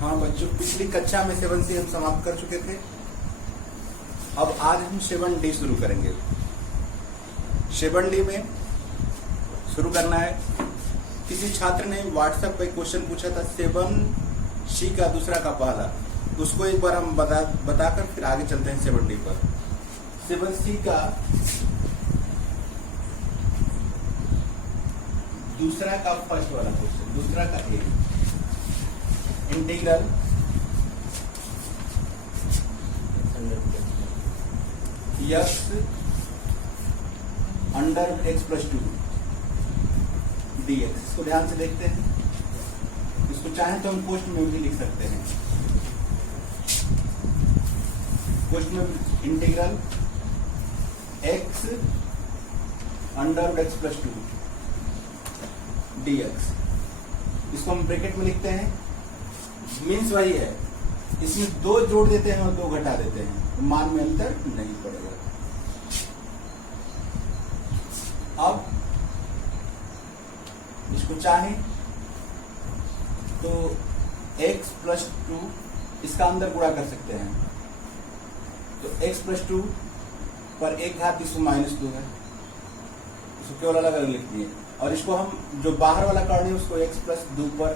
हाँ बच्चों, पिछली कक्षा में 7C हम समाप्त कर चुके थे। अब आज हम 7D शुरू करेंगे। 7D में शुरू करना है। किसी छात्र ने व्हाट्सएप पे क्वेश्चन पूछा था 7C का दूसरा का पहला, उसको एक बार हम बताकर फिर आगे चलते हैं 7D पर। 7C का दूसरा का फर्स्ट वाला क्वेश्चन, दूसरा का integral x under x+2 dx। इसको ध्यान से देखते हैं। इसको चाहें तो हम पोस्ट में भी लिख सकते हैं। पोस्ट में integral x under x+2 dx, इसको हम ब्रैकेट में लिखते हैं। मीन्स वही है, इसमें 2 जोड़ देते हैं और 2 घटा देते हैं, तो मान में अंतर नहीं पड़ेगा। अब इसको चाहे तो x+2 इसका अंदर गुणा कर सकते हैं, तो x+2 पर एक घात इसको -2 है, इसको केवल अलग अलग लिख दिए। और इसको हम जो बाहर वाला कर्ण है उसको x+2 पर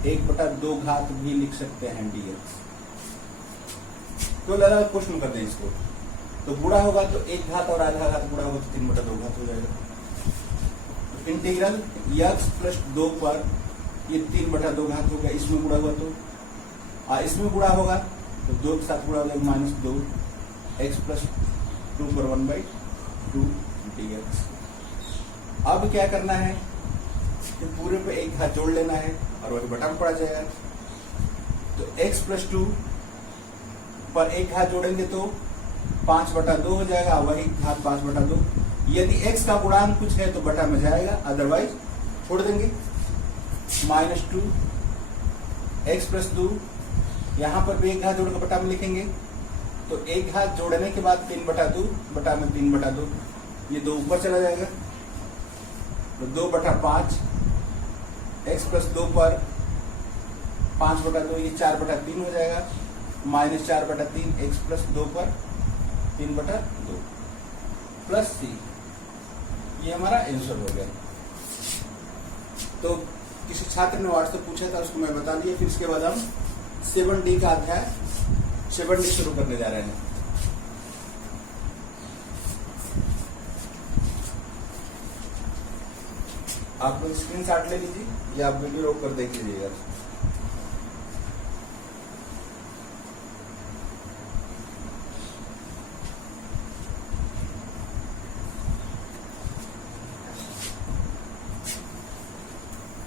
1/2 घात भी लिख सकते हैं dx। केवल अलग अलग क्वेश्चन कर दें इसको, तो गुणा होगा तो 1 घात और आधा घात गुणा होगा तो 3/2 घात हो जाएगा। इंटीग्रल x+2 पर ये 3/2 घात होगा, इसमें गुणा हुआ तो इसमें गुणा होगा तो 2 के साथ गुणा हो जाएगा -2 x+2 पर 1/2 dx। अब क्या करना है कि पूरे पे एक घात जोड़ लेना है और वही बटा में पड़ा जाएगा। तो x+2 पर एक घात जोड़ेंगे तो 5/2 हो जाएगा, वही घात 5/2। यदि x का गुणांक कुछ है तो बटा में जाएगा, अदरवाइज छोड़ देंगे। -2 x+2, यहां पर भी एक घात जोड़कर बटा में लिखेंगे, तो एक घात जोड़ने के बाद 3/2 बटा में 3/2, ये 2 ऊपर चला जाएगा, तो 2/5 x+2 पर 5/2, ये 4/3 हो जाएगा, -4/3 x+2 पर 3/2 प्लस c। ये हमारा आंसर हो गया। तो किसी छात्र ने व्हाट्सएप पूछा था, उसको मैं बता दिया। फिर इसके बाद हम 7D का अध्याय 7D शुरू करने जा रहे हैं। आप लोग स्क्रीनशॉट ले लीजिए या आप वीडियो रोक कर देख लीजिएगा।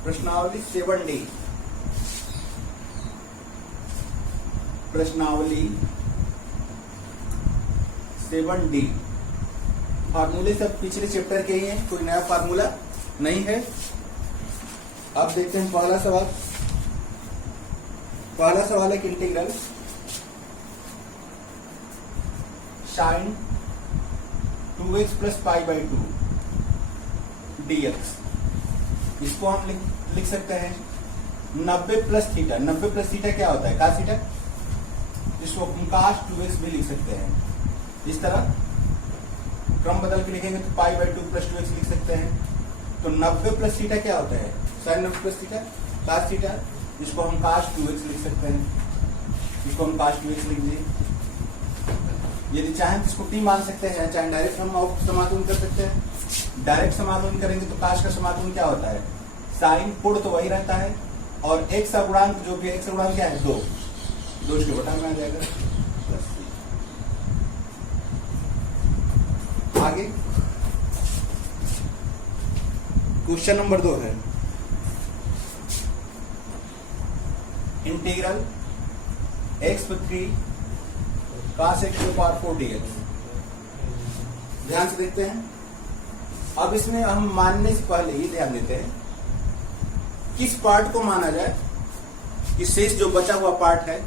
प्रश्नावली 7D, प्रश्नावली 7D। फार्मूले सब पिछले चैप्टर के ही हैं, कोई नया फार्मूला नहीं है। अब देखते हैं पहला सवाल। पहला सवाल है कि इंटीग्रल sin 2x + π/2 dx। इसको हम लिख सकते हैं 90 + थीटा। 90 + थीटा क्या होता है? cos थीटा, जिसको हम cos 2x भी लिख सकते हैं। इस तरह क्रम बदल के लिखेंगे तो π/2 + 2x लिख सकते हैं। तो 90 + थीटा क्या होता है? sin 90 + थीटा cos थीटा, जिसको हम cos 2x लिख सकते हैं। इसको हम cos 2x लिख दिए। यदि चाहें तो इसको t मान सकते हैं, चाहे डायरेक्ट हम समाकलन कर सकते हैं। डायरेक्ट समाकलन करेंगे तो cos का समाकलन क्या होता है? sin पूर्ण तो वही रहता है, और x का गुणांक जो भी x का गुणांक क्या है? 2 इसके बटा में आ जाएगा। आगे क्वेश्चन नंबर 2 है integral x/3 cos x⁴ dx। ध्यान से देखते हैं। अब इसमें हम मानने से पहले ही ध्यान देते हैं किस पार्ट को माना जाए कि शेष जो बचा हुआ पार्ट है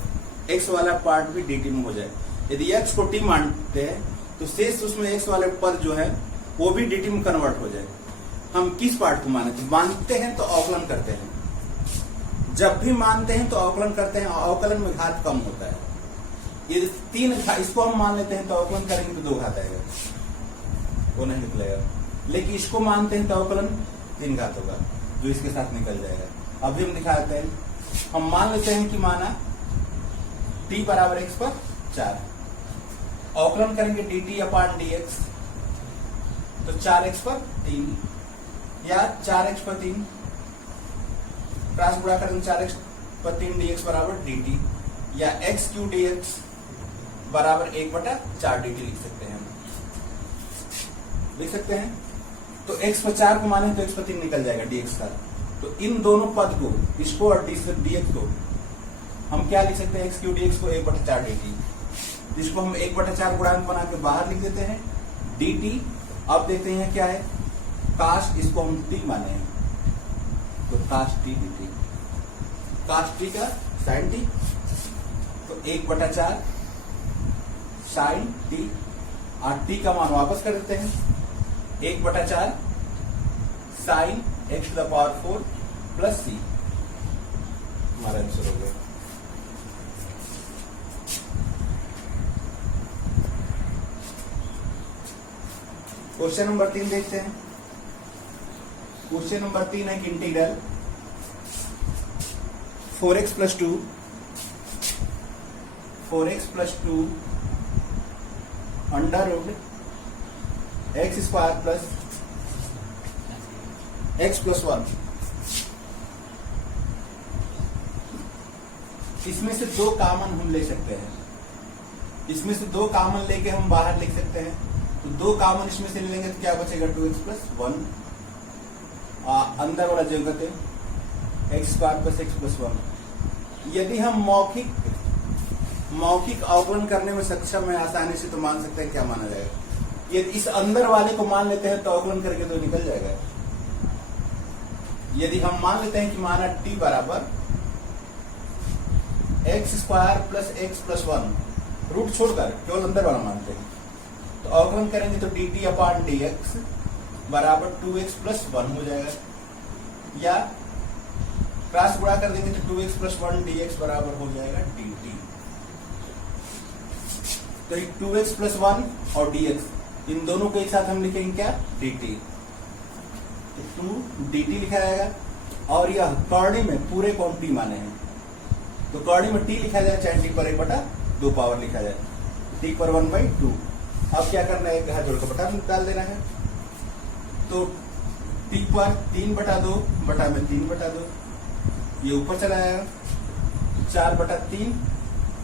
x वाला पार्ट भी dt में हो जाए। यदि x को t मानते हैं तो शेष उसमें x वाले पद जो है वो भी dt में कन्वर्ट हो जाए। हम किस पार्ट को मानते हैं तो अवकलन करते हैं। जब भी मानते हैं तो अवकलन करते हैं, अवकलन में घात कम होता है। ये 3 इसको हम मान लेते हैं तो अवकलन करेंगे तो 2 घात आएगा, वो नहीं निकलेगा। लेकिन इसको मानते हैं तो अवकलन 3 घात होगा, जो इसके साथ निकल जाएगा। अभी हम दिखाते हैं, हम मान लेते हैं कि माना t बराबर x पर 4, अवकलन करेंगे dt अपान dx, तो 4x पर 3 या 4x पर 3 क्रॉस गुणा करेंगे 4x पर 3 dx बराबर dt, या x क्यू dx बराबर 1/4 dt लिख सकते हैं, लिख सकते हैं। तो x पर 4 को माने तो x पर 3 निकल जाएगा dx का। तो इन दोनों पद को, इसको और dx को हम क्या लिख सकते हैं, x क्यू dx को 1/4 dt, जिसको हम 1/4 गुणांक बना के बाहर लिख देते हैं dt। अब देखते हैं क्या है, काश इसको हम t माने हैं तो काश t dt, काश t का sin t, तो 1/4 sin t, और t का मान वापस कर देते हैं 1/4 sin x to the power 4 plus c, हमारा आंसर हो गया। क्वेश्चन नंबर 3 देखते हैं। क्वेश्चन नंबर 3 है कि integral 4x plus 2 under root x square plus x plus 1, इसमें से 2 कॉमन हम ले सकते हैं, इसमें से 2 कॉमन लेके हम बाहर लिख सकते हैं। तो 2 कॉमन इसमें से लेंगे तो क्या बचेगा, 2x प्लस 1, अंदर वाला जगह है x square plus x plus 1। यदि हम मौखिक अवकलन करने में सक्षम है आसानी से, तो मान सकते हैं क्या माना जाएगा। यदि इस अंदर वाले को मान लेते हैं तो अवकलन करके तो निकल जाएगा। यदि हम मान लेते हैं कि माना t बराबर x square plus x plus 1, root छोड़कर केवल अंदर वाला मानते हैं, तो अवकलन करेंगे तो dt अपान dx बराबर 2x प्लस 1 हो जाएगा, या क्रॉस गुणा कर देंगे तो 2x प्लस 1 dx बराबर हो जाएगा dt। तो 2x प्लस 1 और dx, इन दोनों को एक साथ हम लिखेंगे क्या, dt, तो 2 dt लिखा जाएगा। और यह कॉर्डी में पूरे को हम t माने हैं, तो कॉर्डी में t लिखा जाए चाहे t पर 1/2 पावर लिखा जाए, t पर 1/2। अब क्या करना है, यहाँ जोड़ का बटा डाल देना है, तो t पर 3/2 बटा में 3/2, ये ऊपर चला जाएगा 4/3,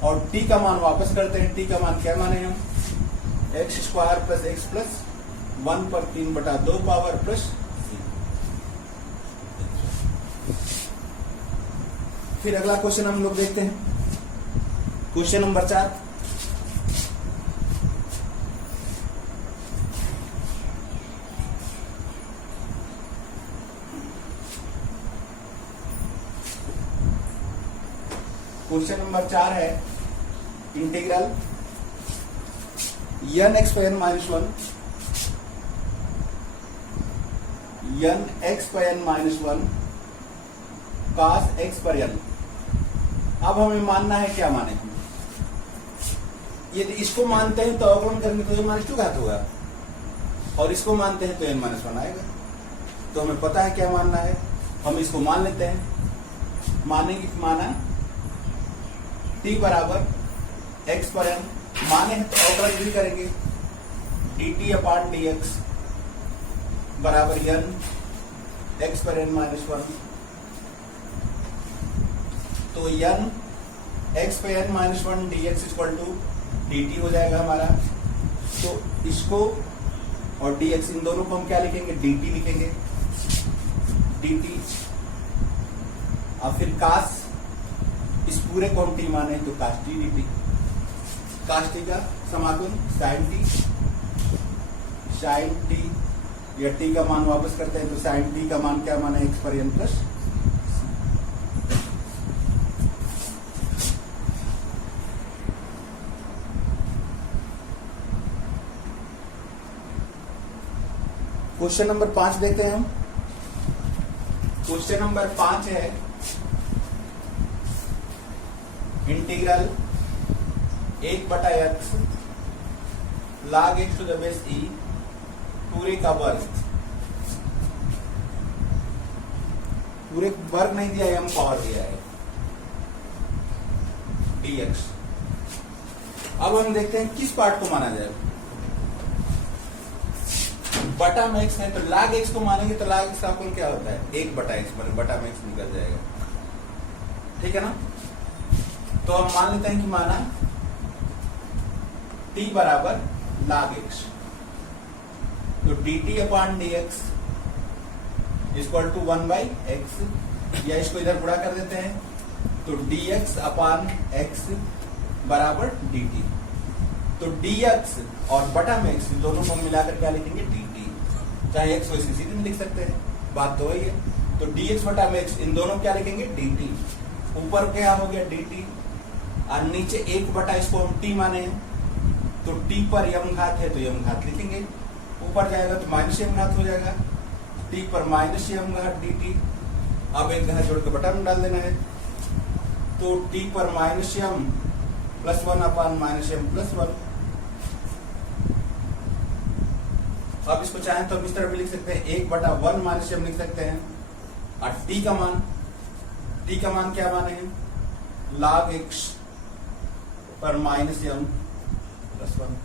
और t का मान वापस करते हैं। t का मान क्या माने हम, x square plus x plus 1 पर 3/2 पावर प्लस c। फिर अगला क्वेश्चन हम लोग देखते हैं, क्वेश्चन नंबर 4। क्वेश्चन नंबर 4 है इंटीग्रल n x पर n माइनस 1 n x पर n माइनस 1 cos x पर n। अब हमें मानना है, क्या माने हम, यदि इसको मानते हैं तो अवकलन करेंगे तो n माइनस 2 घात होगा, और इसको मानते हैं तो n माइनस 1 आएगा। तो हमें पता है क्या मानना है, हम इसको मान लेते हैं। मानेंगे कि माना t बराबर x पर n, माने हैं तो अवकलन भी करेंगे dt अपान dx बराबर n x पर n माइनस 1, तो n x पर n minus 1 dx equal to dt हो जाएगा हमारा। तो इसको और dx, इन दोनों को हम क्या लिखेंगे, dt लिखेंगे, dt। अब फिर cos, इस पूरे को हम t माने तो cos t dt, cos t का समाकलन sin t, sin t, या t का मान वापस करते हैं तो sin t का मान क्या माना, x पर n प्लस। क्वेश्चन नंबर 5 देखते हैं हम। क्वेश्चन नंबर 5 है integral 1/x log x to the base e पूरे का वर्ग, पूरे वर्ग नहीं दिया है, हम पावर दिया है, dx। अब हम देखते हैं किस पार्ट को माना जाए। बटा में x है तो log x को मानेंगे तो log x का अपन क्या होता है 1/x, बटा में x निकल जाएगा, ठीक है ना। तो हम मान लेते हैं कि माना t बराबर log x, तो dt upon dx equal to 1/x, या इसको इधर गुणा कर देते हैं तो dx अपॉन x बराबर dt। तो dx और बटा में x दोनों को मिलाकर क्या लिखेंगे dt, चाहे x वैसे सीधे में लिख सकते हैं, बात तो वही है। तो dx बटा में x इन दोनों क्या लिखेंगे dt, ऊपर क्या हो गया dt और नीचे 1/, इसको हम t माने हैं तो t पर यम घात है तो यम घात लिखेंगे, ऊपर जाएगा तो माइनस यम घात हो जाएगा, t पर माइनस यम घात dt। अब एक घात जोड़ के बटा में डाल देना है, तो t पर माइनस यम प्लस 1 अपॉन माइनस यम प्लस 1। अब इसको चाहें तो हम इस तरह भी लिख सकते हैं 1/1 माइनस यम लिख सकते हैं, और t का मान क्या माने हैं log x पर माइनस यम प्लस 1।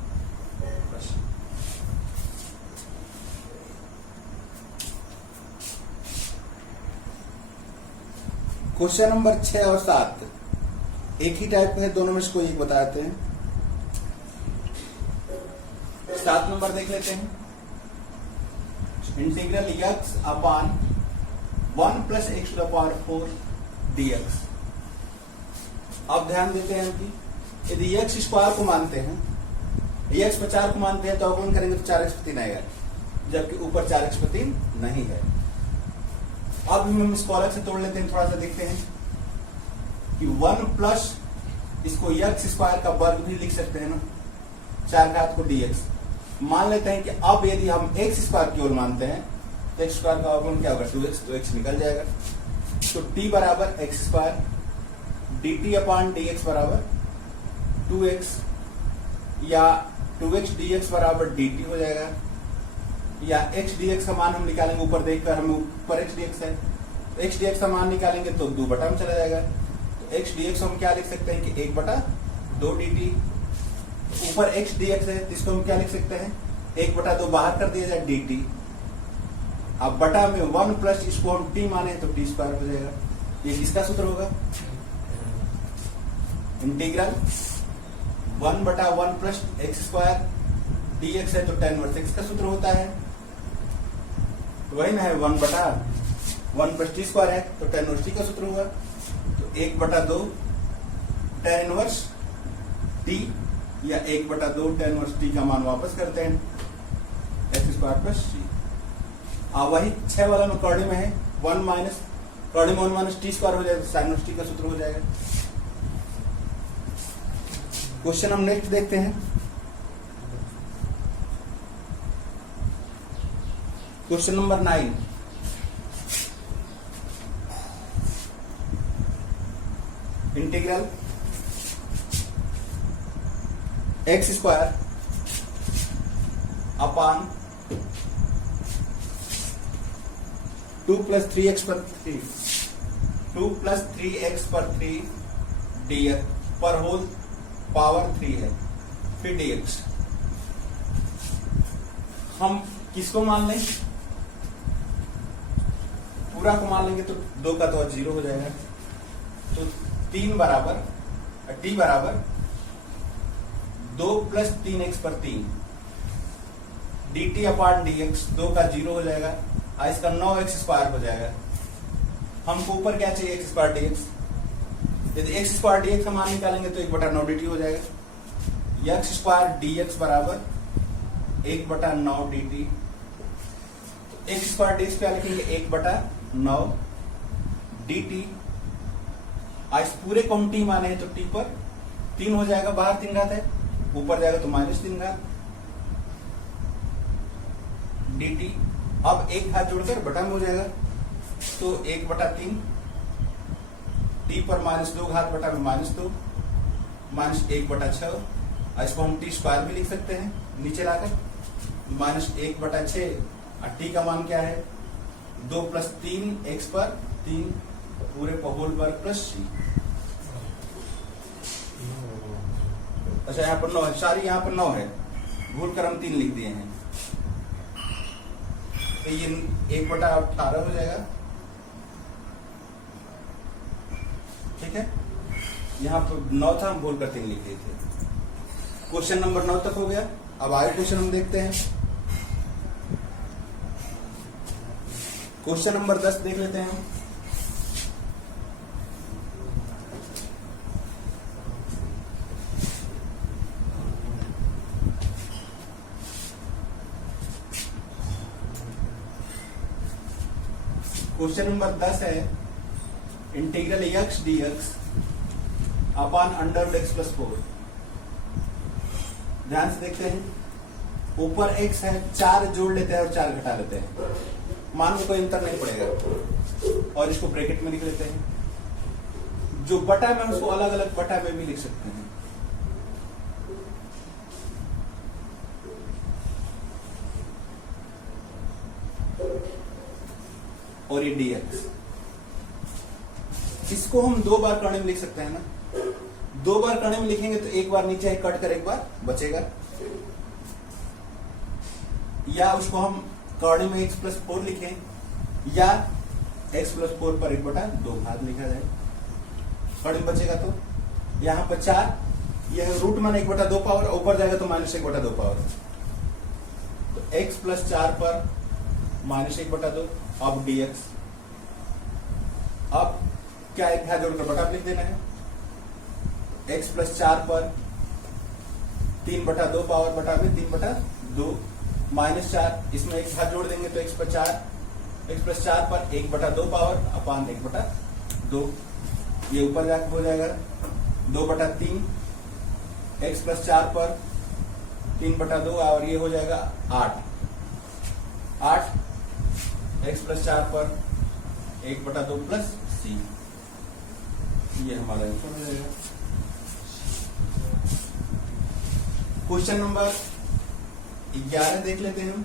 क्वेश्चन नंबर 6 और 7 एक ही टाइप है, दोनों में से कोई एक बताते हैं। 7 नंबर देख लेते हैं, integral x upon 1 plus x to the power 4 dx। अब ध्यान देते हैं कि यदि x स्क्वायर को मानते हैं, x पर 4 को मानते हैं तो अवकलन करेंगे तो 4x पर 3 आएगा, जबकि ऊपर 4x पर 3 नहीं है। अब हम इसको अलग से तोड़ लेते हैं, थोड़ा सा देखते हैं कि 1 प्लस इसको x स्क्वायर का वर्ग भी लिख सकते हैं ना, 4 घात को dx। मान लेते हैं कि अब यदि हम x स्क्वायर केवल मानते हैं तो x स्क्वायर का अवकलन क्या होगा 2x, तो x निकल जाएगा। तो t बराबर x square dt upon dx बराबर 2x, या 2x dx बराबर dt हो जाएगा, या x dx का मान हम निकालेंगे ऊपर देखकर, हमें ऊपर x dx है तो x dx का मान निकालेंगे तो 2 बटा में चला जाएगा। तो x dx हम क्या लिख सकते हैं कि 1/2 dt, ऊपर x dx है तो इसको हम क्या लिख सकते हैं 1/2 बाहर कर दिया जाए dt। अब बटा में 1 प्लस इसको हम t माने तो t स्क्वायर हो जाएगा। ये किसका सूत्र होगा, integral 1/1 plus x square dx है तो tan इनवर्स x का सूत्र होता है, वही ना है 1/1 प्लस टी स्क्वायर है तो tan इनवर्स t का सूत्र होगा। तो 1/2 tan इनवर्स t, या 1/2 tan इनवर्स t का मान वापस करते हैं x स्क्वायर प्लस c। वही 6 वाला में कौड़ी में है 1 माइनस कौड़ी में 1 माइनस टी स्क्वायर हो जाएगा तो sin इनवर्स t का सूत्र हो जाएगा। क्वेश्चन हम नेक्स्ट देखते हैं, question number 9। Integral x square upon 2 plus 3x पर 3 2 प्लस 3x पर 3 dx पर होल पावर 3 है, फिर dx। हम किसको मान लें, पूरा को मान लेंगे तो 2 का तो 0 हो जाएगा। तो 3 बराबर t बराबर 2 प्लस 3x पर 3 dt अपॉन dx, 2 का 0 हो जाएगा और इसका 9x स्क्वायर हो जाएगा। हमको ऊपर क्या चाहिए x स्क्वायर dx, यदि x स्क्वायर dx का मान निकालेंगे तो 1/9 dt हो जाएगा। x स्क्वायर dx बराबर 1/9 dt, तो x स्क्वायर dx क्या लिखेंगे 1/9 dt। इस पूरे को हम t माने हैं तो t पर 3 हो जाएगा, बाहर 3 घात है, ऊपर जाएगा तो -3 घात dt। अब एक घात जोड़कर बटा में हो जाएगा तो 1/3 t पर -2 घात बटा में -2 माइनस 1/6, इसको हम टी स्क्वायर भी लिख सकते हैं नीचे लाकर, माइनस 1/6, और टी का मान क्या है 2 + 3 x पर 3 पूरे होल वर्ग प्लस c। अच्छा यहाँ पर 9 है, सारी यहाँ पर 9 है, भूल कर हम 3 लिख दिए हैं, तो ये 1/18 हो जाएगा। ठीक है, यहाँ पर 9 था, हम भूल कर 3 लिख दिए थे। क्वेश्चन नंबर 9 तक हो गया। अब आगे क्वेश्चन हम देखते हैं। क्वेश्चन नंबर 10 देख लेते हैं हम। क्वेश्चन नंबर 10 है integral x dx upon √x+4। ध्यान से देखते हैं, ऊपर x है, 4 जोड़ लेते हैं और 4 घटा लेते हैं, मान में कोई अंतर नहीं पड़ेगा, और इसको ब्रैकेट में लिख लेते हैं। जो बटा में उसको अलग अलग बटा में भी लिख सकते हैं। और ये dx, इसको हम 2 बार करने में लिख सकते हैं ना, 2 बार करने में लिखेंगे तो एक बार नीचे कट कर एक बार बचेगा, या उसको हम कर्ण में x+4 लिखें, या x+4 पर 1/2 घात लिखा जाए, कर्ण में बचेगा। तो यहाँ पर 4, यह रूट मान 1/2 पावर, ऊपर जाएगा तो -1/2 पावर, तो x+4 पर -1/2। अब dx, अब क्या एक घात जोड़कर बटा लिख देना है, x+4 पर 3/2 पावर बटा में 3/2, -4, इसमें एक घात जोड़ देंगे तो x+4 पर 1/2 पावर अपान 1/2, ये ऊपर जाकर हो जाएगा 2/3, x+4 पर 3/2 और ये हो जाएगा 8, x+4 पर 1/2 प्लस c, ये हमारा आंसर हो जाएगा। क्वेश्चन नंबर 11 देख लेते हैं हम।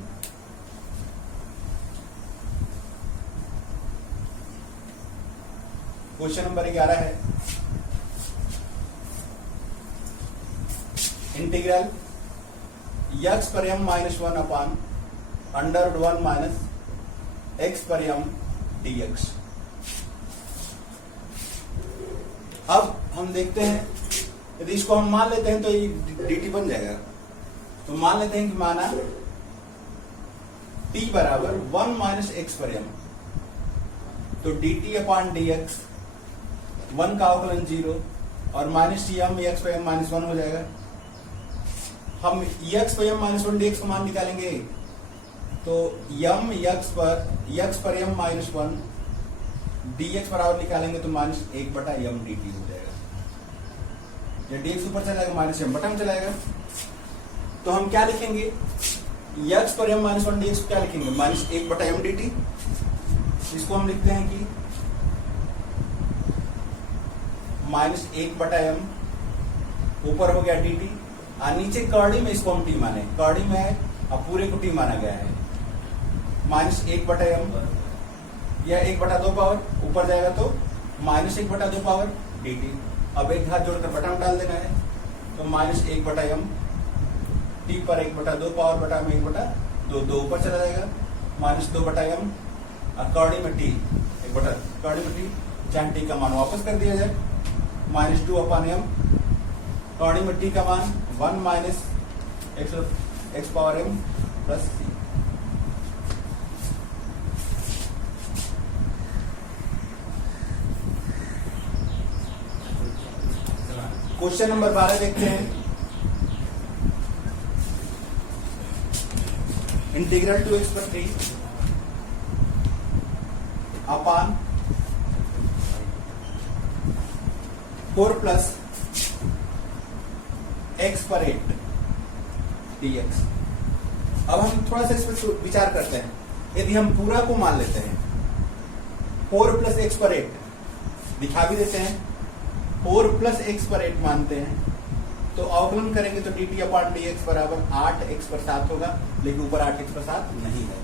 क्वेश्चन नंबर 11 है इंटीग्रल x पर m-1 अपान √1 माइनस x पर m dx। अब हम देखते हैं, यदि इसको हम मान लेते हैं तो ये dt बन जाएगा। तो मान लेते हैं कि माना t बराबर 1 माइनस x पर m, तो dt अपान dx 1 का अवकलन 0 और माइनस टी m x पर m -1 हो जाएगा। हम x पर m -1 dx का मान निकालेंगे, तो m x पर m -1 dx बराबर निकालेंगे तो -1/m dt हो जाएगा। या dx ऊपर चला जाएगा, -m बटा में चलाएगा, तो हम क्या लिखेंगे, x पर m -1 dx को क्या लिखेंगे, -1/m dt। इसको हम लिखते हैं कि -1/m, ऊपर हो गया dt, और नीचे कर्णी में इसको हम t माने, कर्णी में है अब पूरे को t माना गया है, -1/m, यह 1/2 पावर ऊपर जाएगा तो -1/2 पावर dt। अब एक घात जोड़कर बटा में डाल देना है, तो -1/m, t पर 1/2 पावर बटा में 1/2, 2 ऊपर चला जाएगा, -2/m, और कर्णी में t, कर्णी में t, चाहे t का मान वापस कर दिया जाए, -2/m, कर्णी में t का मान 1 minus x power m plus c। Question number 12 देखते हैं। इंटीग्रल 2x/3 अपान 4 प्लस x पर 8 dx। अब हम थोड़ा सा इस पर विचार करते हैं। यदि हम पूरा को मान लेते हैं, 4 प्लस x पर 8 दिखा भी देते हैं, 4 प्लस एक्स पर 8 मानते हैं, तो अवकलन करेंगे तो D T upon D x बराबर 8 एक्स पर 7 होगा, लेकिन ऊपर 8 एक्स पर 7 नहीं है।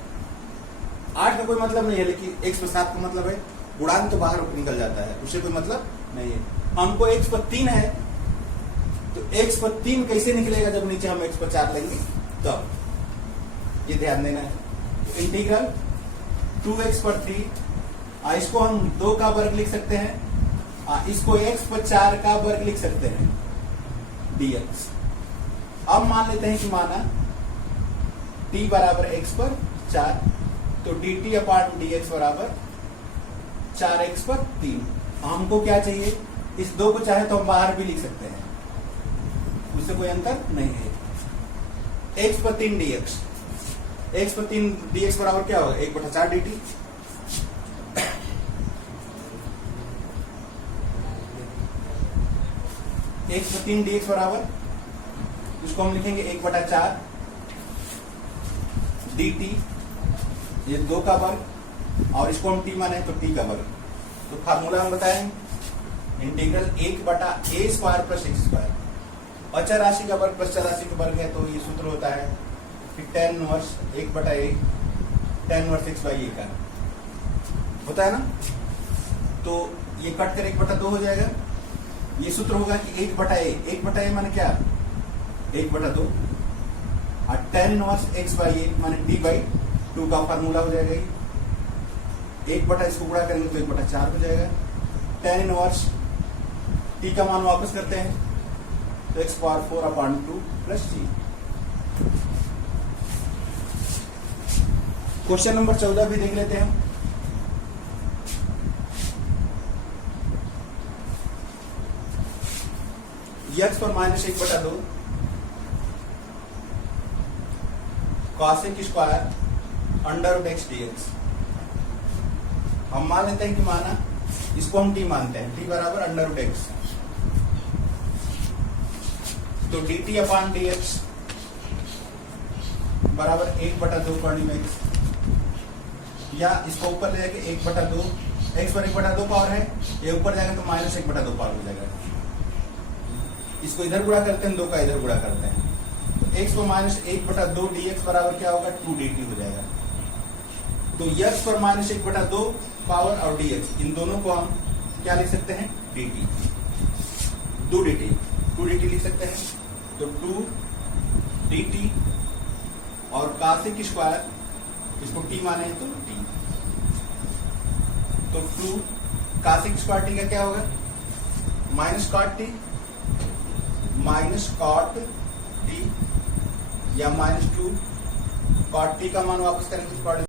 8 का कोई मतलब नहीं है, लेकिन एक्स पर 7 का मतलब है गुणांक तो बाहर निकल जाता है, उससे कोई मतलब नहीं है। हमको एक्स पर 3 है, तो एक्स पर 3 कैसे निकलेगा जब नीचे हम एक्स पर 4 लेंगे, तो ये ध्यान देना है। इंटीग्रल 2x पर 3, इसको हम 2 का वर्ग लिख सकते हैं, इसको x पर 4 का वर्ग लिख सकते हैं dx। अब मान लेते हैं कि माना t बराबर x पर 4, तो dt अपॉन dx बराबर 4x पर 3। हमको क्या चाहिए, इस 2 को चाहे तो हम बाहर भी लिख सकते हैं, उससे कोई अंतर नहीं है। x पर 3 dx, x पर 3 dx बराबर क्या होगा, 1/4 dt। x पर 3 dx बराबर, इसको हम लिखेंगे 1/4 dt, ये 2 का वर्ग, और इसको हम t माने तो t का वर्ग। तो फार्मूला हम बताएं, integral 1/a square plus x square, अचर राशि का वर्ग प्लस चर राशि का वर्ग है, तो ये सूत्र होता है कि tan inverse 1/a tan inverse x by a का होता है ना। तो ये कट कर 1/2 हो जाएगा। ये सूत्र होगा कि 1/a माने क्या, 1/2, और tan inverse x by a माने d बाई 2 का फार्मूला हो जाएगा। 1/, इसको गुणा करेंगे तो 1/4 हो जाएगा। tan इनवर्स t का मान वापस करते हैं, तो x power 4/2 plus g। Question number 14 भी देख लेते हैं। x पर -1/2 cosec square under root x dx। हम मान लेते हैं कि माना इसको हम t मानते हैं, t बराबर अंडर रूट x, तो dt अपॉन dx बराबर 1/2 कर्णिम x, या इसको ऊपर ले जाके 1/2, x पर 1/2 पावर है, ये ऊपर जाएगा तो -1/2 पावर हो जाएगा। इसको इधर गुणा करते हैं, 2 का इधर गुणा करते हैं, तो x पर -1/2 dx बराबर क्या होगा, 2 dt हो जाएगा। तो x पर -1/2 पावर और dx, इन दोनों को हम क्या लिख सकते हैं, dt, 2 dt लिख सकते हैं। तो 2 dt और cosec स्क्वायर, इसको t माने तो t, तो 2 cosec स्क्वायर t का क्या होगा, minus cot t, minus cot t, या -2 cot t का मान वापस करेंगे तो